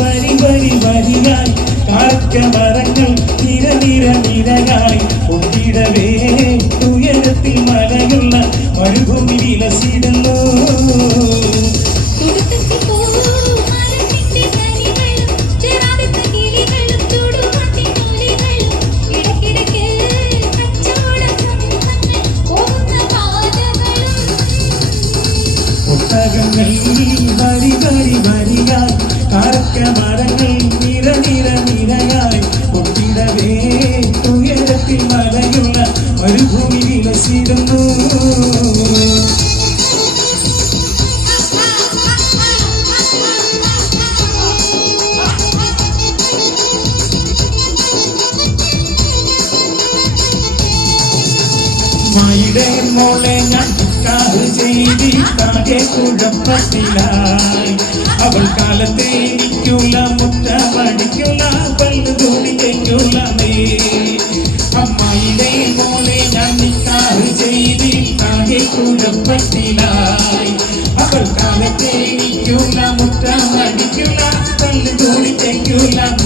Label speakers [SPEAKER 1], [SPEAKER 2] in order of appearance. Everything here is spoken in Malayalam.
[SPEAKER 1] വരി വരി വരിയായി. കാക്ക മരങ്ങൾ നിര നിര നിരയായി. ഒന്നിടവേ ഉയരത്തിൽ മലയുള്ള മരുഭൂമി വിലസിടുന്നു.
[SPEAKER 2] തുടുത്തത്തി
[SPEAKER 1] മയുടെ മോളെ ഞാൻ കാറ് ചെയ്തിട്ടാകെ കുഴപ്പത്തിലായി. അവൾ കാലത്തെ എനിക്കുള്ള മുറ്റമടിക്കുള്ള പല്ല് തുണിക്കുള്ള നീ കുഴപ്പത്തിലായി അവൾ കാലത്തെ എനിക്കുള്ള മുറ്റമടിക്കുള്ള പല്ല് തുണിക്കുള്ള നീ